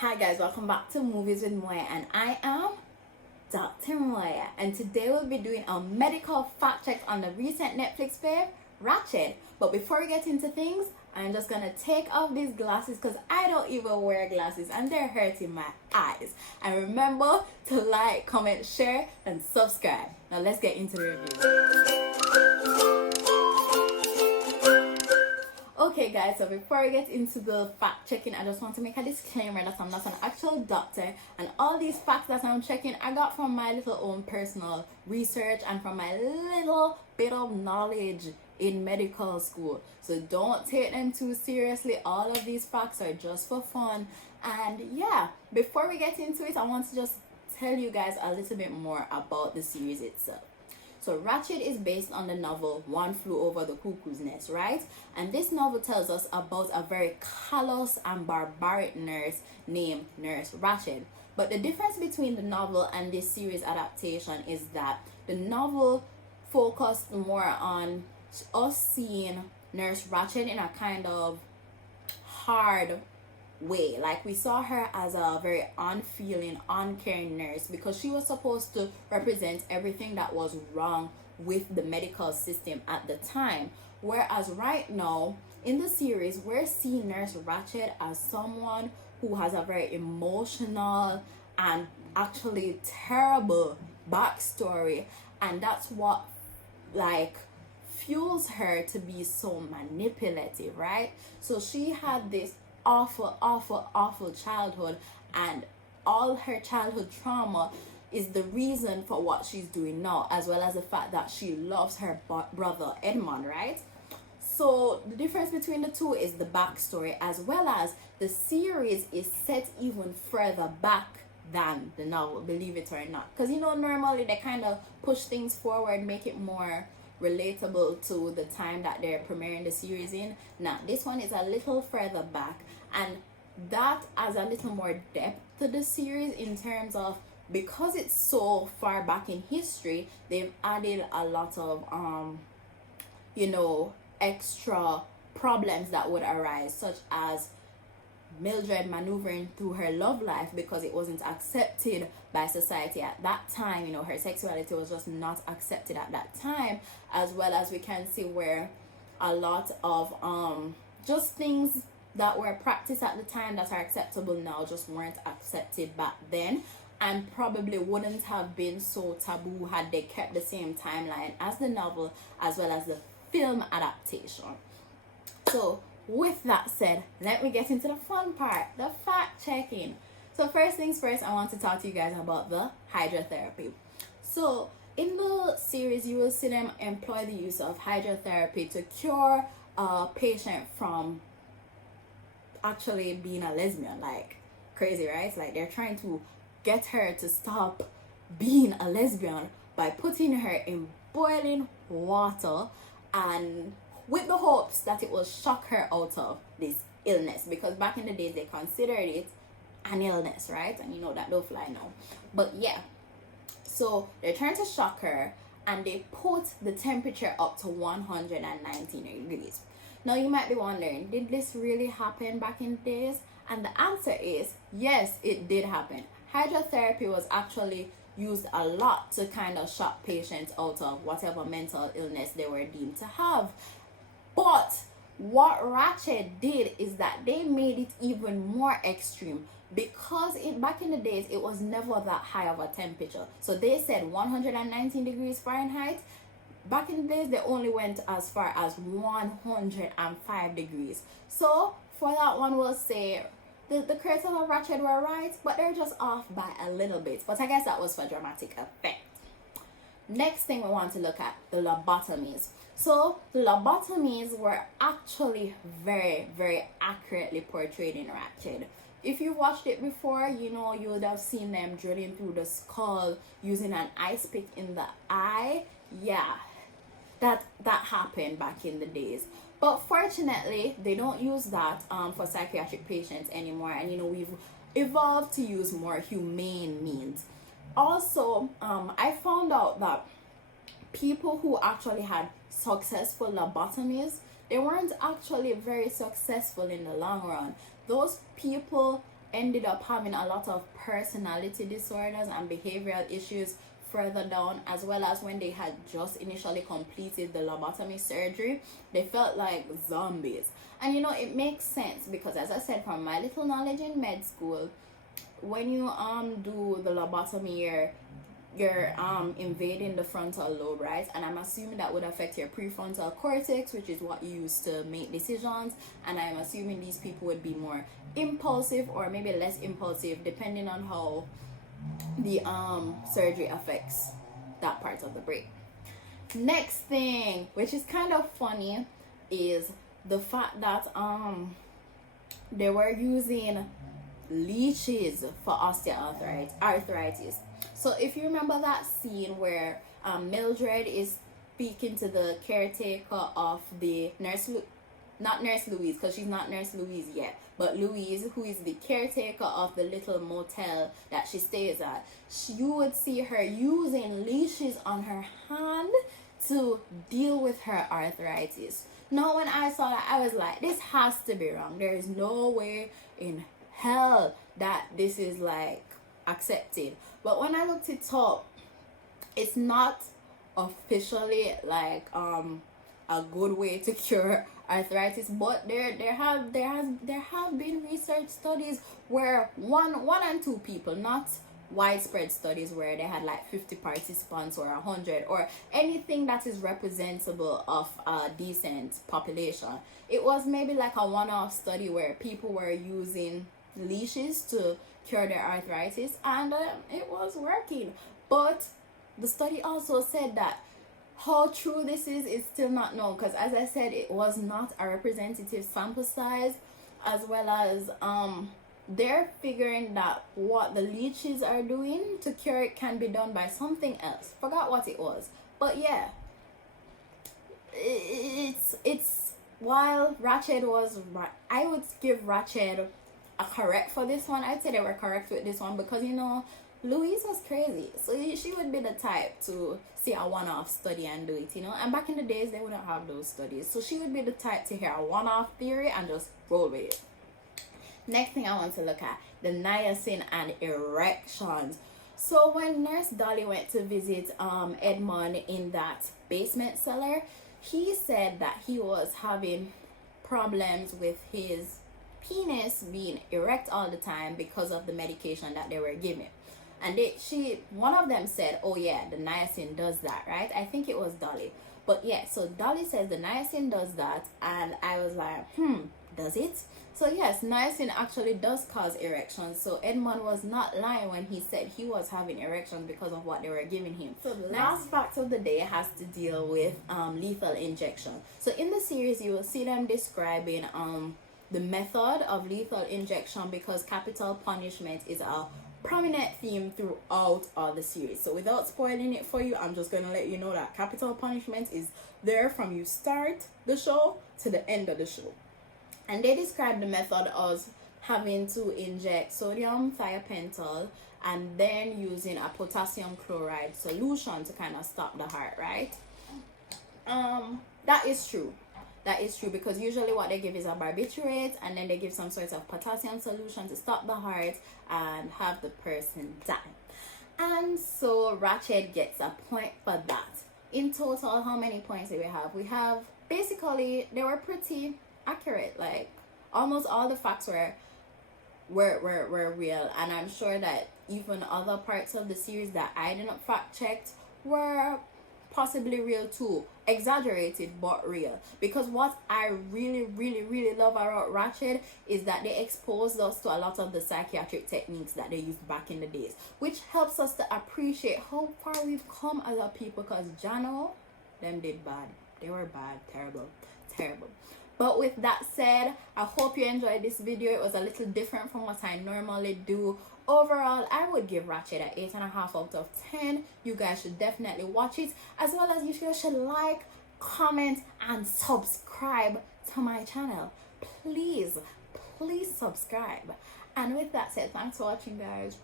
Hi guys, welcome back to Movies with Moya, and I am Dr. Moya, and today we'll be doing a medical fact check on the recent Netflix film Ratched. But before we get into things, I'm just gonna take off these glasses because I don't even wear glasses and they're hurting my eyes. And remember to like, comment, share, and subscribe. Now let's get into the review. Okay guys, so before we get into the fact checking, I just want to make a disclaimer that I'm not an actual doctor, and all these facts that I'm checking I got from my little own personal research and from my little bit of knowledge in medical school. So don't take them too seriously. All of these facts are just for fun. And yeah, before we get into it, I want to just tell you guys a little bit more about the series itself. So Ratched is based on the novel One Flew Over the Cuckoo's Nest, right? And this novel tells us about a very callous and barbaric nurse named Nurse Ratched. But the difference between the novel and this series adaptation is that the novel focused more on us seeing Nurse Ratched in a kind of hard way. Like, we saw her as a very unfeeling, uncaring nurse because she was supposed to represent everything that was wrong with the medical system at the time. Whereas right now in the series, we're seeing Nurse Ratched as someone who has a very emotional and actually terrible backstory, and that's what fuels her to be so manipulative, right? So she had this awful childhood, and all her childhood trauma is the reason for what she's doing now, as well as the fact that she loves her brother Edmund, right? So the difference between the two is the backstory, as well as the series is set even further back than the novel, believe it or not, because normally they kind of push things forward, make it more relatable to the time that they're premiering the series in. Now this one is a little further back, and that adds a little more depth to the series in terms of, because it's so far back in history, they've added a lot of extra problems that would arise, such as Mildred maneuvering through her love life because it wasn't accepted by society at that time. Her sexuality was just not accepted at that time, as well as we can see where a lot of just things that were practiced at the time that are acceptable now just weren't accepted back then, and probably wouldn't have been so taboo had they kept the same timeline as the novel as well as the film adaptation. So with that said, let me get into the fun part, the fact checking. So first things first, I want to talk to you guys about the hydrotherapy. So in the series, you will see them employ the use of hydrotherapy to cure a patient from actually being a lesbian. Like, crazy, right? Like, they're trying to get her to stop being a lesbian by putting her in boiling water, and with the hopes that it will shock her out of this illness, because back in the days they considered it an illness, right? And that don't fly now. But yeah, so they're trying to shock her, and they put the temperature up to 119 degrees. Now you might be wondering, did this really happen back in the days? And the answer is yes, it did happen. Hydrotherapy was actually used a lot to kind of shock patients out of whatever mental illness they were deemed to have. But what Ratched did is that they made it even more extreme, because back in the days it was never that high of a temperature. So they said 119 degrees Fahrenheit. Back in the days they only went as far as 105 degrees. So for that one, we'll say the creators of Ratched were right, but they're just off by a little bit. But I guess that was for dramatic effect. Next thing we want to look at, the lobotomies. So the lobotomies were actually very, very accurately portrayed in Ratched. If you watched it before, you would have seen them drilling through the skull using an ice pick in the eye. Yeah, that happened back in the days. But fortunately, they don't use that for psychiatric patients anymore, and we've evolved to use more humane means. Also, I found out that people who actually had successful lobotomies, they weren't actually very successful in the long run. Those people ended up having a lot of personality disorders and behavioral issues further down, as well as when they had just initially completed the lobotomy surgery, they felt like zombies. And you know, it makes sense because, as I said, from my little knowledge in med school, when you do the lobotomy, you're invading the frontal lobe, right? And I'm assuming that would affect your prefrontal cortex, which is what you use to make decisions. And I'm assuming these people would be more impulsive or maybe less impulsive, depending on how the surgery affects that part of the brain. Next thing, which is kind of funny, is the fact that they were using leeches for osteoarthritis. So if you remember that scene where Mildred is speaking to the caretaker of the not Nurse Louise, because she's not Nurse Louise yet, but Louise, who is the caretaker of the little motel that she stays at, you would see her using leashes on her hand to deal with her arthritis. Now, when I saw that, I was like, this has to be wrong. There is no way in hell that this is like accepted. But when I looked it up, it's not officially like a good way to cure arthritis, but there have been research studies where one and two people, not widespread studies where they had like 50 participants or 100 or anything that is representable of a decent population. It was maybe like a one-off study where people were using leashes to cure their arthritis, and it was working. But the study also said that how true this is still not known, because as I said, it was not a representative sample size, as well as they're figuring that what the leeches are doing to cure it can be done by something else. Forgot what it was, but yeah, it's while Ratched was right, I would give Ratched a correct for this one. I'd say they were correct with this one because, you know, Louise was crazy, so she would be the type to see a one-off study and do it, you know. And back in the days, they wouldn't have those studies, so she would be the type to hear a one-off theory and just roll with it. Next thing I want to look at, the niacin and erections. So when Nurse Dolly went to visit Edmund in that basement cellar, he said that he was having problems with his penis being erect all the time because of the medication that they were giving. And one of them said, oh yeah, the niacin does that, right? I think it was Dolly. But yeah, so Dolly says the niacin does that, and I was like, does it? So yes, niacin actually does cause erections. So Edmund was not lying when he said he was having erections because of what they were giving him. So the last fact of the day has to deal with lethal injection. So in the series, you will see them describing the method of lethal injection, because capital punishment is a prominent theme throughout all the series. So without spoiling it for you, I'm just going to let you know that capital punishment is there from you start the show to the end of the show. And they describe the method as having to inject sodium thiopental and then using a potassium chloride solution to kind of stop the heart, right? That is true. That is true, because usually what they give is a barbiturate, and then they give some sort of potassium solution to stop the heart and have the person die. And so Ratched gets a point for that. In total, how many points do we have? We have, basically, they were pretty accurate. Like, almost all the facts were real, and I'm sure that even other parts of the series that I didn't fact check were possibly real too, exaggerated but real. Because what I really love about Ratched is that they exposed us to a lot of the psychiatric techniques that they used back in the days, which helps us to appreciate how far we've come as a people. Because Jano, them did bad. They were bad, terrible. But with that said, I hope you enjoyed this video. It was a little different from what I normally do. Overall, I would give Ratched an 8.5 out of 10. You guys should definitely watch it, as well as you should like, comment, and subscribe to my channel. Please subscribe. And with that said, thanks for watching, guys.